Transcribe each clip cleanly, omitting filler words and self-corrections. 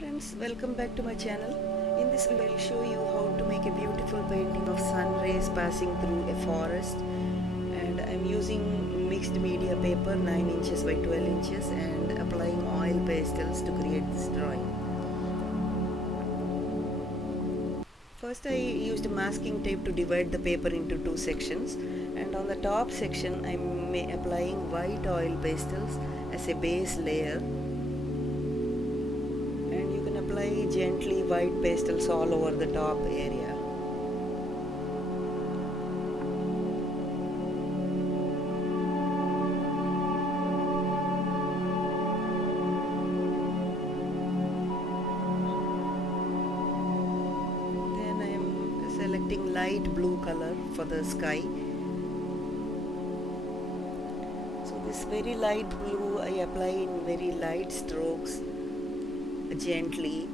Friends, welcome back to my channel. In this video, I'll show you how to make a beautiful painting of sun rays passing through a forest. And I'm using mixed media paper 9 inches by 12 inches and applying oil pastels to create this drawing. First, I used masking tape to divide the paper into two sections, and on the top section I'm applying white oil pastels as a base layer. Apply gently white pastels all over the top area. Then I am selecting light blue color for the sky. So this very light blue I apply in very light strokes, gently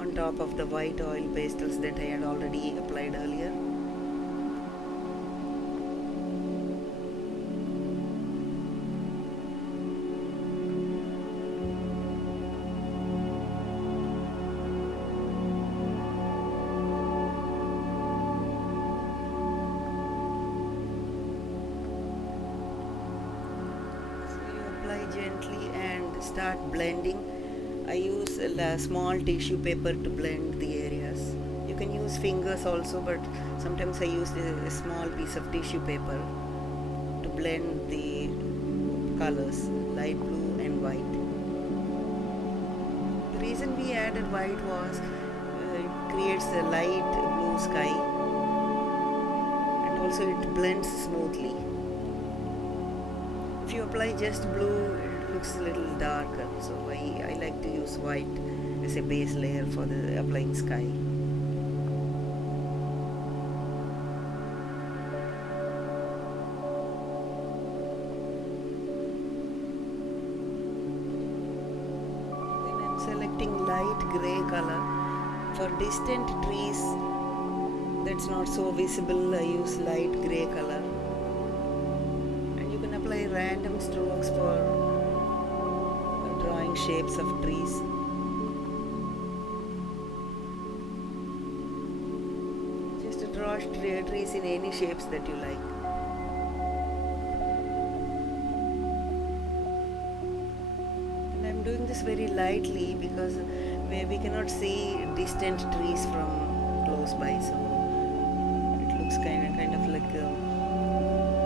on top of the white oil pastels that I had already applied earlier. So you apply gently and start blending. I use a small tissue paper to blend the areas. You can use fingers also, but sometimes I use a small piece of tissue paper to blend the colors, light blue and white. The reason we added white was it creates a light blue sky and also it blends smoothly. If you apply just blue, it looks a little darker, so I like to use white as a base layer for the applying sky. Then I'm selecting light grey color. For distant trees that's not so visible, I use light grey color. Apply random strokes for drawing shapes of trees. Just draw trees in any shapes that you like. And I'm doing this very lightly because we cannot see distant trees from close by, so it looks kind of like a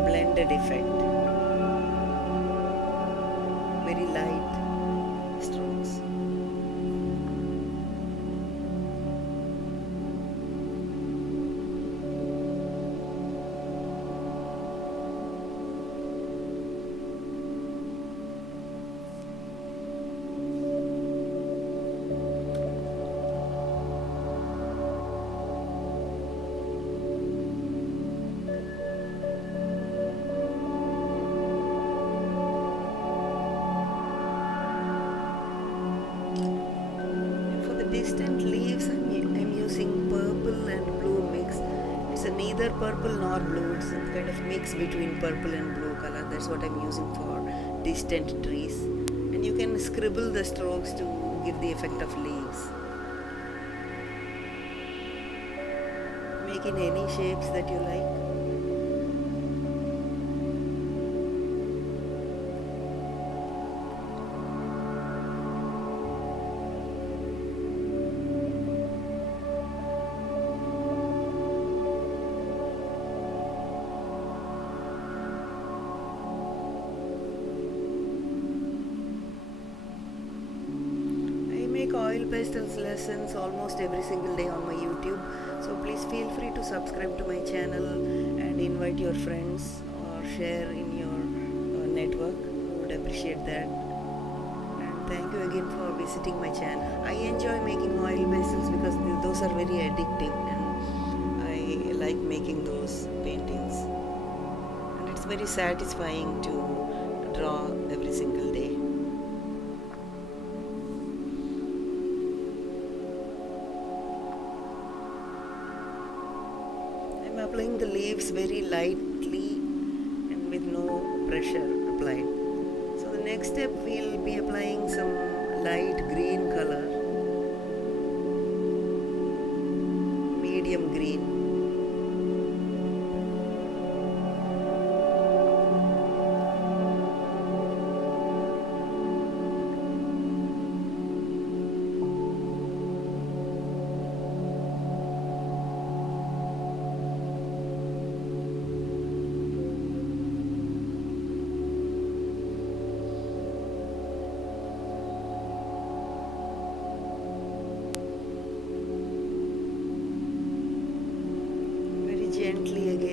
blended effect. Very light strokes. Distant leaves, I'm using purple and blue mix. It's neither purple nor blue, it's a kind of mix between purple and blue color. That's what I'm using for distant trees. And you can scribble the strokes to give the effect of leaves. Make in any shapes that you like. Oil pastels lessons almost every single day on my YouTube, so please feel free to subscribe to my channel and invite your friends or share in your network. I would appreciate that. And thank you again for visiting my channel. I enjoy making oil pastels because those are very addictive and I like making those paintings, and it's very satisfying to draw every single day. Applying the leaves very lightly and with no pressure applied. So the next step we'll be applying some light green color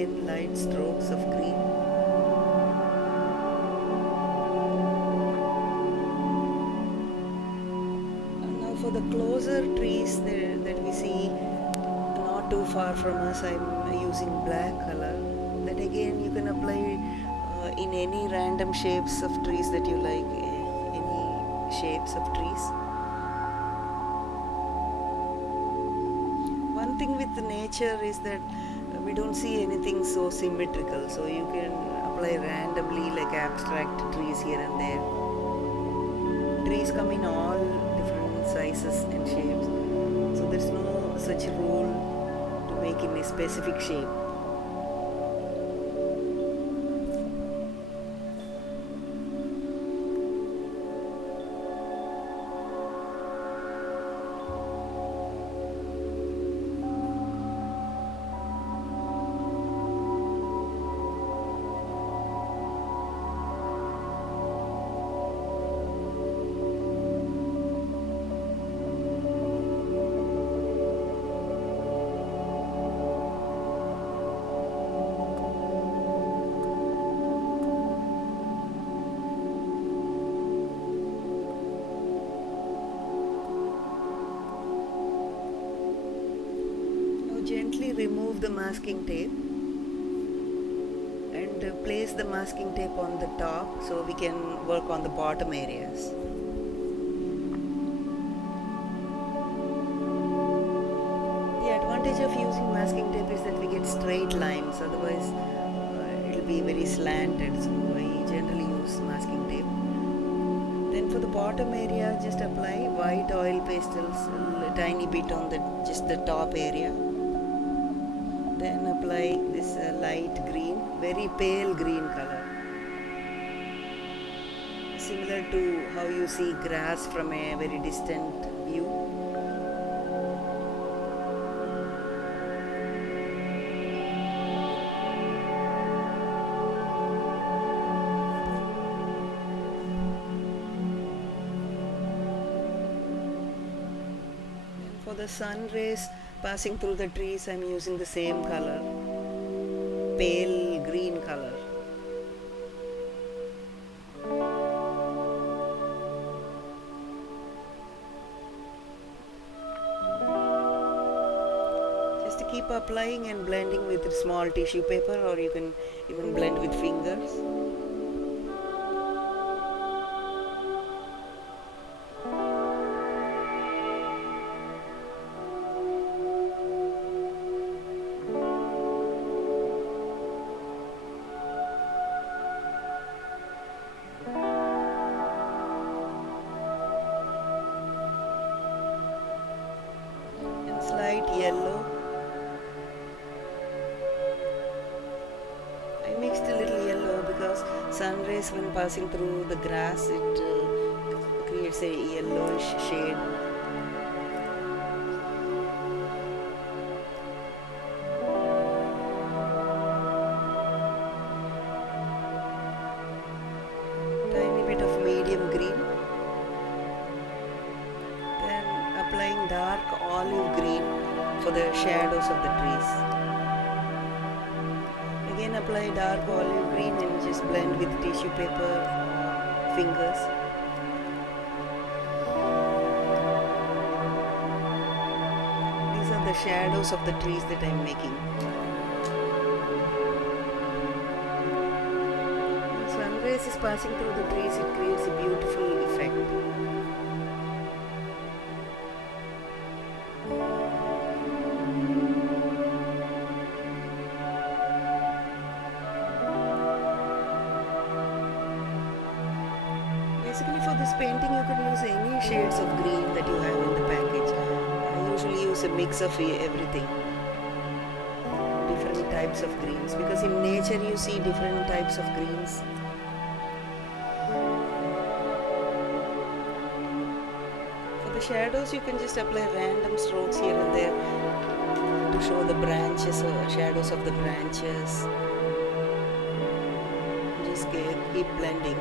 thin light strokes of green. And now for the closer trees that we see not too far from us, I'm using black color. That again you can apply in any random shapes of trees that you like, any shapes of trees. One thing with nature is that we don't see anything so symmetrical, so you can apply randomly like abstract trees here and there. Trees come in all different sizes and shapes, so there's no such rule to make in a specific shape. Gently remove the masking tape and place the masking tape on the top so we can work on the bottom areas. The advantage of using masking tape is that we get straight lines, otherwise it will be very slanted, so I generally use masking tape. Then for the bottom area, just apply white oil pastels a tiny bit on just the top area. Then apply this light green, very pale green color, similar to how you see grass from a very distant view. And for the sun rays passing through the trees, I'm using the same color, pale green color. Just keep applying and blending with a small tissue paper, or you can even blend with fingers. Light yellow. I mixed a little yellow because sun rays, when passing through the grass, it creates a yellowish shade. Tiny bit of medium green. Applying dark olive green for the shadows of the trees. Again apply dark olive green and just blend with tissue paper or fingers. These are the shadows of the trees that I am making. When sun rays is passing through the trees, it creates a beautiful effect. Basically for this painting you can use any shades of green that you have in the package. I usually use a mix of everything, different types of greens, because in nature you see different types of greens. For the shadows you can just apply random strokes here and there to show the branches or shadows of the branches. Just keep blending.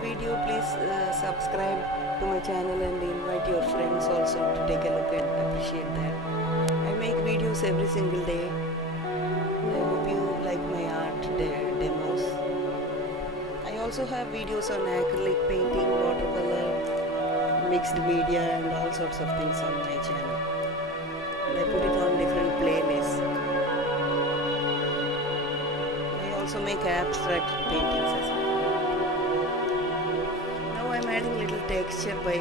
video, please subscribe to my channel and invite your friends also to take a look and appreciate that. I make videos every single day. I hope you like my art demos. I also have videos on acrylic painting, watercolor, mixed media and all sorts of things on my channel. And I put it on different playlists. I also make abstract paintings as well. Now I'm adding little texture by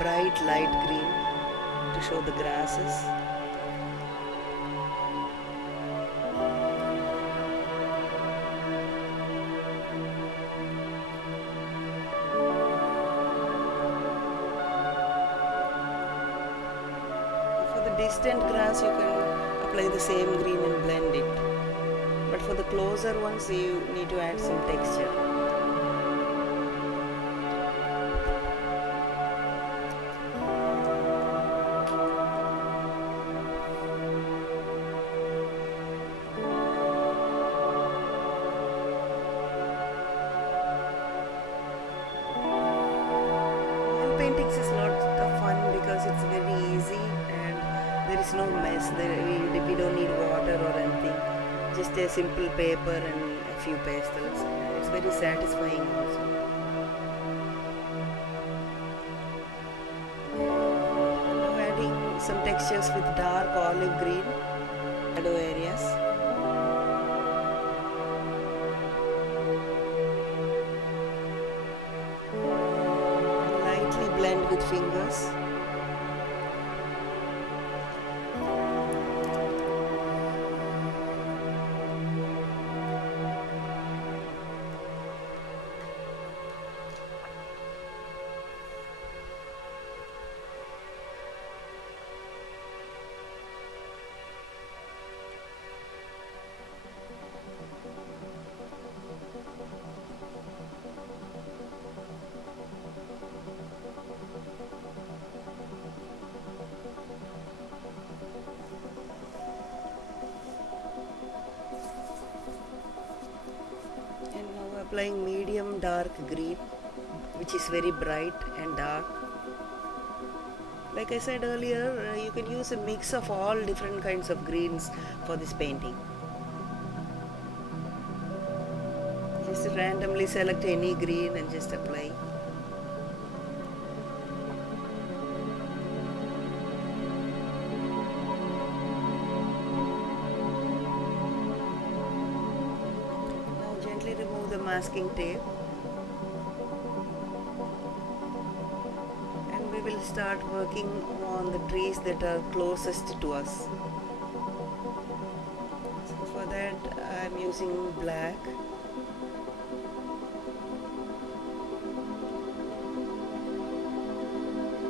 bright light green to show the grasses. For the distant grass you can apply the same green and blend it. But for the closer ones you need to add some texture. Paintings is lots of fun because it's very easy and there is no mess. We don't need water or anything. Just a simple paper and a few pastels. It's very satisfying also. Now adding some textures with dark olive green shadow areas. Blend with fingers. Applying medium dark green, which is very bright and dark. Like I said earlier, you can use a mix of all different kinds of greens for this painting. Just randomly select any green and just apply. Remove the masking tape and we will start working on the trees that are closest to us. So for that I am using black.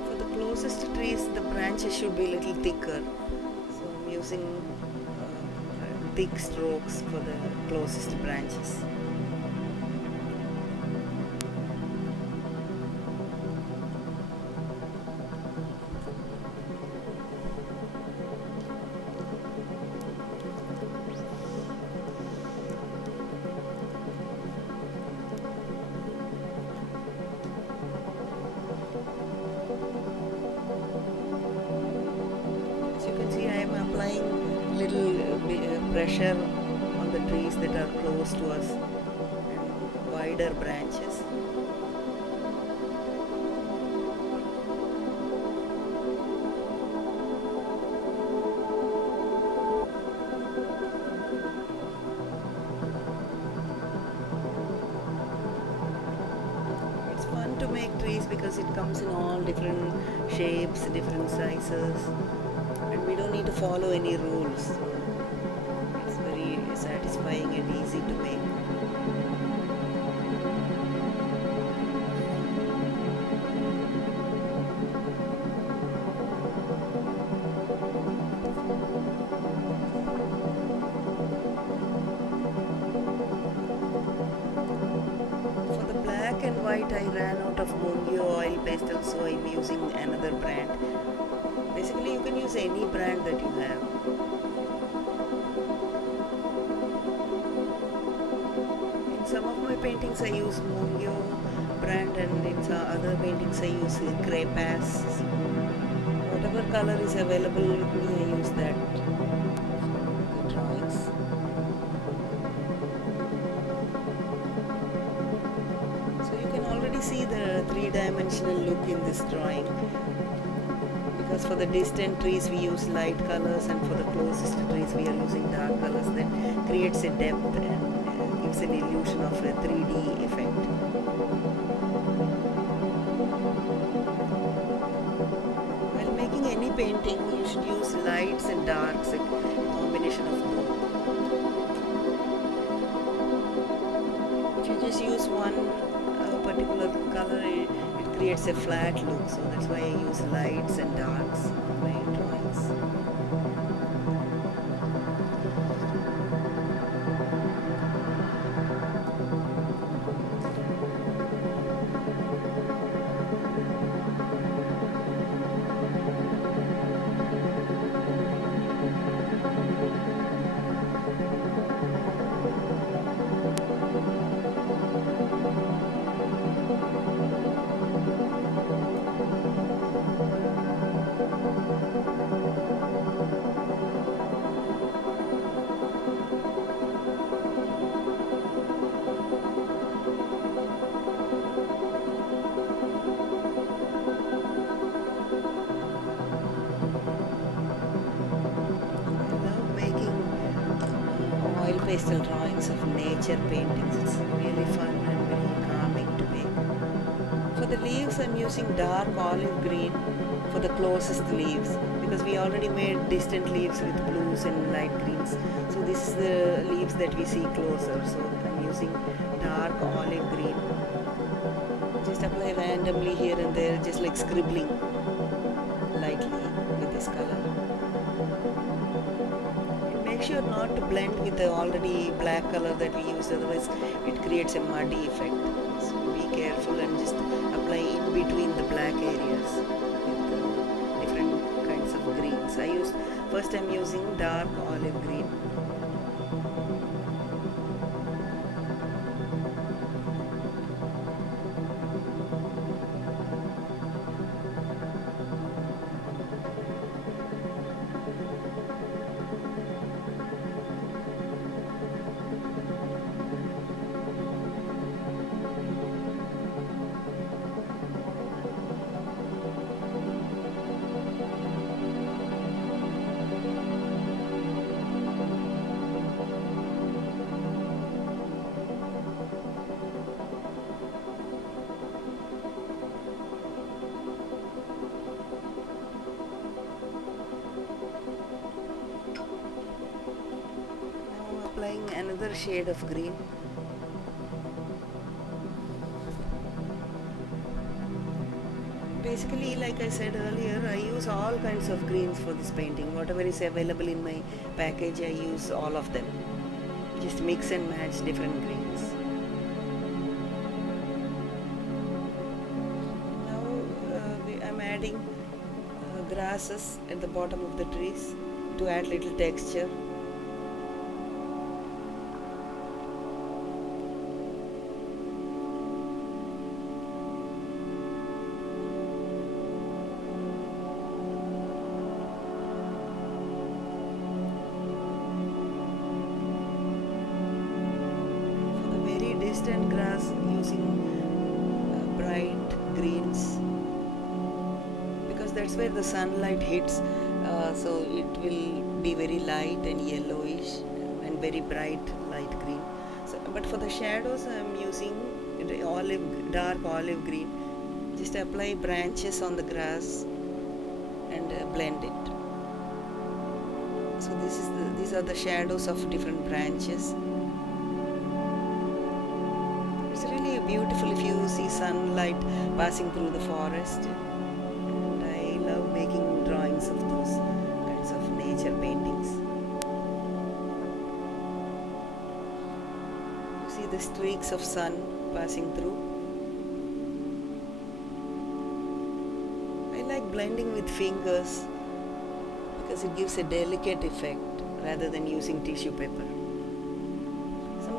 For the closest trees the branches should be a little thicker, so I am using thick strokes for the closest branches. Applying little pressure on the trees that are close to us and wider branches. It's fun to make trees because it comes in all different shapes, different sizes. And we don't need to follow any rules. It's very satisfying and easy to make. For the black and white I ran out of Mungyo oil pastel, so I'm using another brand. Basically you can use any brand that you have. In some of my paintings I use Mungyo, brand, and its other paintings I use grey pastels. Whatever color is available with me, I use that for the drawings. So you can already see the three-dimensional look in this drawing, because for the distant trees we use light colors, and for the closest trees we are using dark colors. That creates a depth and gives an illusion of a 3D effect. While making any painting, you should use lights and darks, a combination of both. If you just use one particular color, it creates a flat look. So that's why I use lights and darks in my drawings. Oil pastel drawings of nature paintings. It's really fun and very calming to make. For the leaves, I'm using dark olive green for the closest leaves, because we already made distant leaves with blues and light greens. So this is the leaves that we see closer. So I'm using dark olive green. Just apply randomly here and there, just like scribbling lightly with this color. Make sure not to blend with the already black color that we used, otherwise it creates a muddy effect. So be careful and just apply in between the black areas with different kinds of greens. First I'm using dark olive green. Applying another shade of green. Basically, like I said earlier, I use all kinds of greens for this painting. Whatever is available in my package, I use all of them. Just mix and match different greens. Now I'm adding grasses at the bottom of the trees to add little texture. Distant grass, using bright greens, because that's where the sunlight hits, so it will be very light and yellowish and very bright light green. So, but for the shadows I'm using dark olive green. Just apply branches on the grass and blend it. So these are the shadows of different branches. Beautiful if you see sunlight passing through the forest, and I love making drawings of those kinds of nature paintings. You see the streaks of sun passing through. I like blending with fingers because it gives a delicate effect rather than using tissue paper.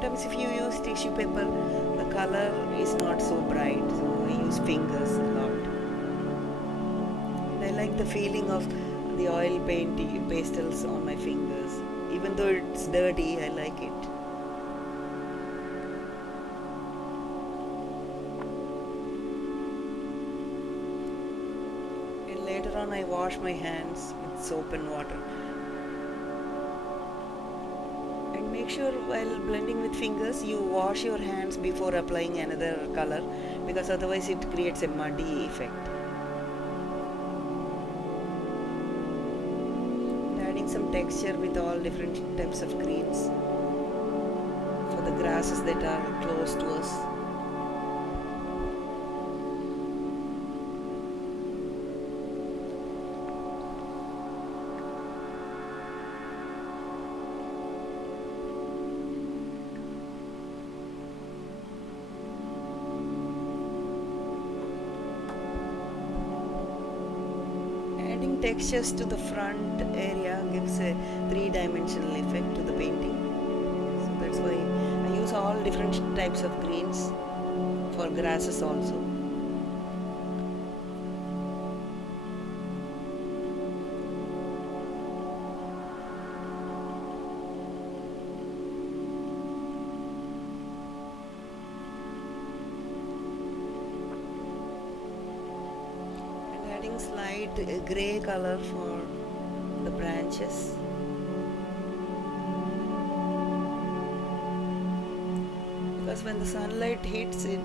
Sometimes if you use tissue paper, the color is not so bright, so I use fingers a lot. And I like the feeling of the oil paint pastels on my fingers. Even though it's dirty, I like it. And later on I wash my hands with soap and water. And make sure while blending with fingers you wash your hands before applying another color, because otherwise it creates a muddy effect. Some texture with all different types of greens for the grasses that are close to us. Adding textures to the front area gives a three-dimensional effect to the painting. So that's why I use all different types of greens for grasses also. Adding slight grey color for the branches. Because when the sunlight hits it,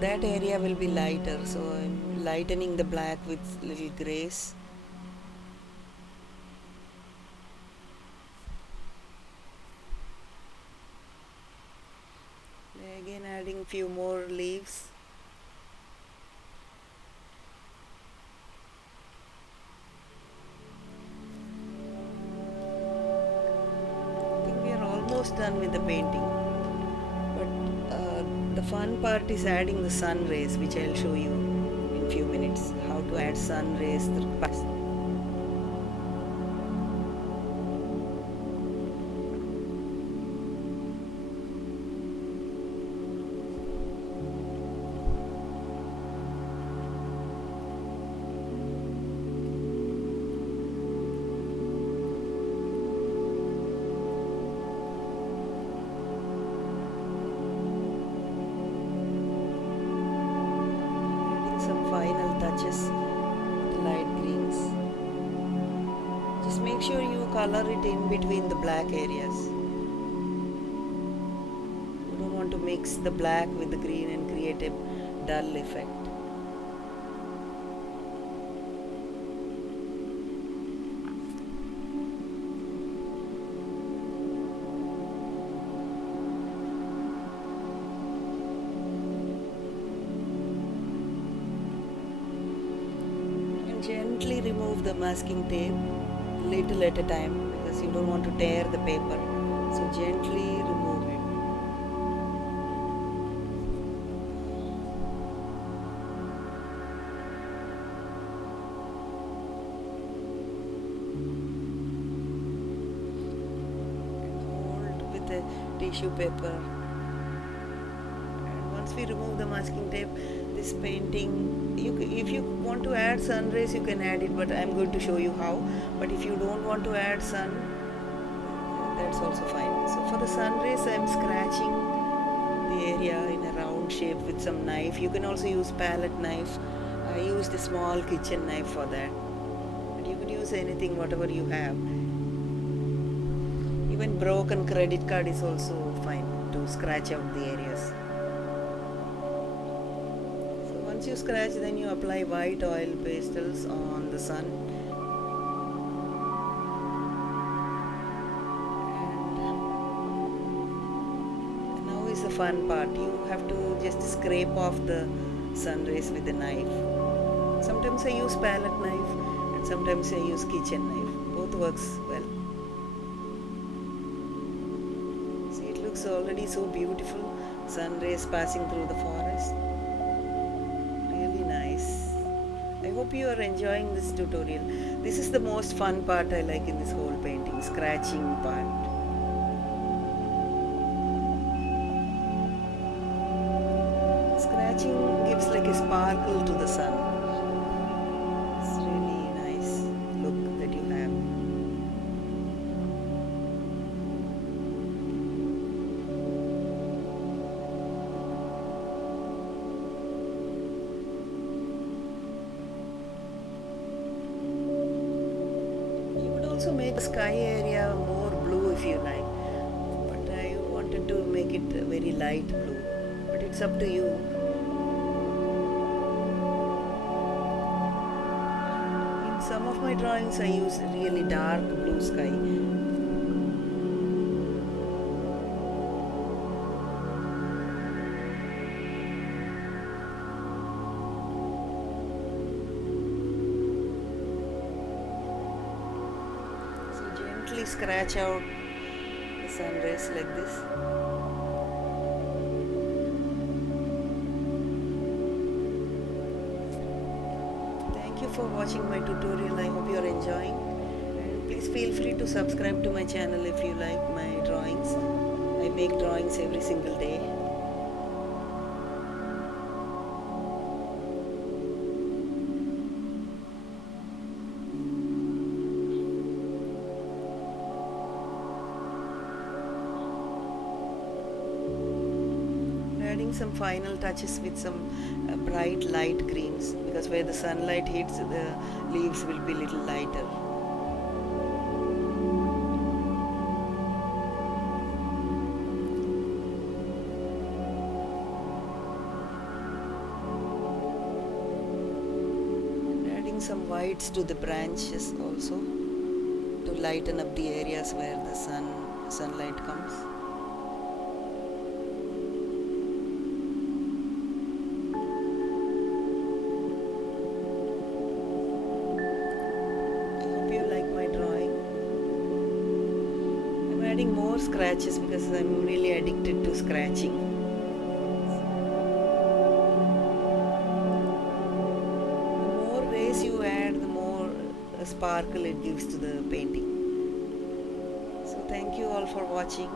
that area will be lighter, so I'm lightening the black with little greys. Again adding few more leaves. Almost done with the painting, but the fun part is adding the sun rays, which I'll show you in few minutes, how to add sun rays through pastel. Final touches with light greens. Just make sure you color it in between the black areas. You don't want to mix the black with the green and create a dull effect. Gently remove the masking tape little at a time, because you don't want to tear the paper, so gently remove it. And hold with a tissue paper. And once we remove the masking tape, this painting, if you want to add sun rays you can add it, but I'm going to show you how. But if you don't want to add sun, that's also fine. So for the sun rays I'm scratching the area in a round shape with some knife. You can also use palette knife. I used a small kitchen knife for that, but you could use anything, whatever you have. Even broken credit card is also fine to scratch out the areas. Once you scratch, then you apply white oil pastels on the sun. And now is the fun part. You have to just scrape off the sun rays with a knife. Sometimes I use palette knife and sometimes I use kitchen knife. Both works well. See, it looks already so beautiful. Sun rays passing through the forest. I hope you are enjoying this tutorial. This is the most fun part I like in this whole painting, scratching part. scratching gives like a sparkle to the sun. It's really nice look that you have. You could also make the sky area more blue if you like, but I wanted to make it very light blue, but it's up to you. In some of my drawings I use really dark blue sky. Gently scratch out the sun rays like this. Thank you for watching my tutorial. I hope you are enjoying, and please feel free to subscribe to my channel if you like my drawings. I make drawings every single day. Adding some final touches with some bright light greens, because where the sunlight hits, the leaves will be little lighter. Adding some whites to the branches also to lighten up the areas where the sunlight comes. Adding more scratches because I'm really addicted to scratching. The more rays you add, the more sparkle it gives to the painting. So thank you all for watching.